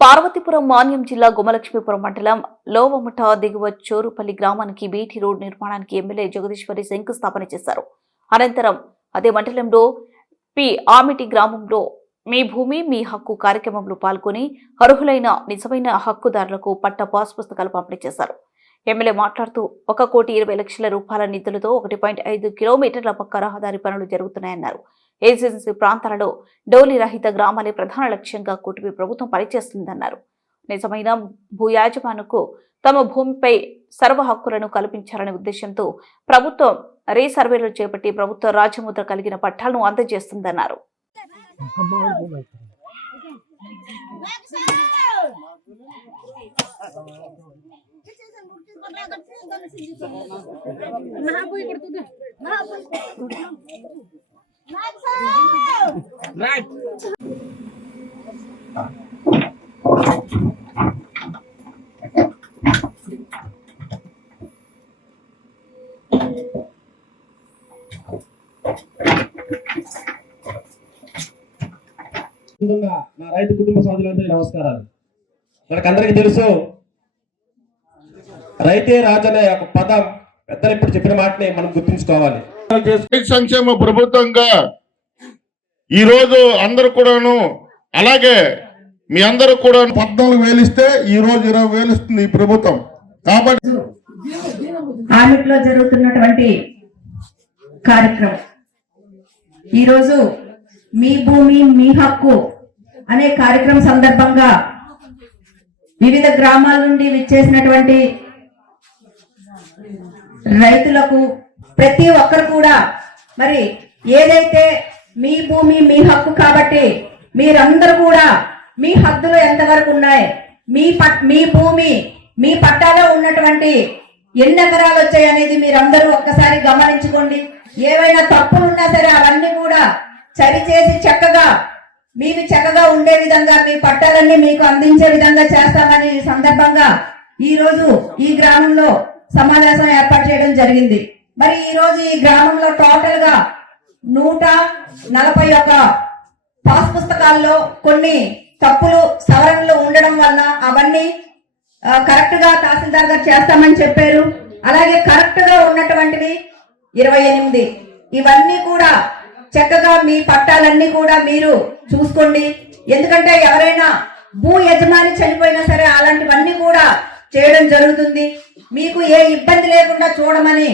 పార్వతీపురం మాన్యం జిల్లా గుమలక్ష్మీపురం మండలం లోవముఠ దిగువ చోరుపల్లి గ్రామానికి బీటీ రోడ్ నిర్మాణానికి ఎమ్మెల్యే జగదీశ్వరి శంకుస్థాపన చేశారు. అనంతరం అదే మండలంలో ఆమిటి గ్రామంలో మీ భూమి మీ హక్కు కార్యక్రమంలో పాల్గొని అర్హులైన నిజమైన హక్కుదారులకు పట్టా పాస్ పుస్తకాలు పంపిణీ చేశారు. ఎమ్మెల్యే మాట్లాడుతూ 1,20,00,000 రూపాయల నిధులతో 1.5 కిలోమీటర్ల పక్క రహదారి పనులు జరుగుతున్నాయన్నారు. ఏజెన్సీ ప్రాంతాలలో డోలీ రహిత గ్రామాలే ప్రధాన లక్ష్యంగా కూటమి ప్రభుత్వం పనిచేస్తుందన్నారు. నిజమైన భూయాజమానుకు తమ భూమిపై సర్వ హక్కులను కల్పించాలనే ఉద్దేశంతో ప్రభుత్వం రీసర్వేలు చేపట్టి ప్రభుత్వ రాజముద్ర కలిగిన పట్టాలను అందజేస్తుందన్నారు. నా రైతు కుటుంబ సభ్యులందరికీ నమస్కారాలు. మనకందరికీ తెలుసు, రైతే రాజు అనే ఒక పదం పెద్దలు ఇప్పుడు చెప్పిన మాటని మనం గుర్తుంచుకోవాలి. సంక్షేమ ప్రభుత్వంగా ఈ రోజు అందరూ కూడాను, అలాగే మీ అందరూ కూడా 14,000 ఇస్తే ఈ రోజు 20,000 ఇస్తుంది ఈ ప్రభుత్వం. కాబట్టి ఆమిట్లో జరుగుతున్నటువంటి కార్యక్రమం ఈరోజు మీ భూమి మీ హక్కు అనే కార్యక్రమం సందర్భంగా వివిధ గ్రామాల నుండి విచ్చేసినటువంటి రైతులకు ప్రతి ఒక్కరు కూడా మరి ఏదైతే మీ భూమి మీ హక్కు కాబట్టి మీరందరూ కూడా మీ హద్దులు ఎంతవరకు ఉన్నాయి, మీ భూమి మీ పట్టాలో ఉన్నటువంటి ఎన్ని ఎకరాలు వచ్చాయి అనేది మీరందరూ ఒక్కసారి గమనించుకోండి. ఏవైనా తప్పులు ఉన్నా సరే అవన్నీ కూడా సరిచేసి మీకు చక్కగా ఉండే విధంగా మీ పట్టాలన్నీ మీకు అందించే విధంగా చేస్తామని ఈ సందర్భంగా ఈ రోజు ఈ గ్రామంలో సమావేశం ఏర్పాటు చేయడం జరిగింది. మరి ఈ రోజు ఈ గ్రామంలో టోటల్ గా 141 పాస్ పుస్తకాల్లో కొన్ని తప్పులు సవరణలు ఉండడం వల్ల అవన్నీ కరెక్ట్ గా తహసీల్దార్ గారు చేస్తామని చెప్పారు. అలాగే కరెక్ట్ గా ఉన్నటువంటివి 28. ఇవన్నీ కూడా చక్కగా మీ పట్టాలన్నీ కూడా మీరు చూసుకోండి. ఎందుకంటే ఎవరైనా భూ యజమాని చనిపోయినా సరే అలాంటివన్నీ కూడా చేయడం జరుగుతుంది. మీకు ఏ ఇబ్బంది లేకుండా చూడమని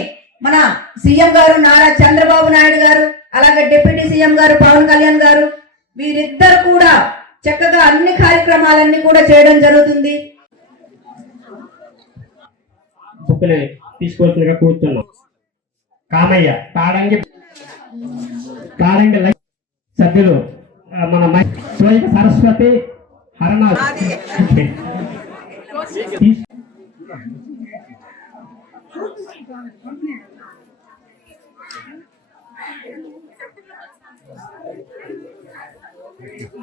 మన సీఎం గారు నారా చంద్రబాబు నాయుడు గారు, అలాగే డిప్యూటీ సీఎం గారు పవన్ కళ్యాణ్ గారు వీరిద్దరు కూడా చక్కగా అన్ని కార్యక్రమాలన్నీ కూడా చేయడం జరుగుతుంది. తీసుకోవాల్సిందిగా కూర్చున్నాం. కామయ్య తాడంగి సభ్యులు మన సరస్వతి హరనాథ్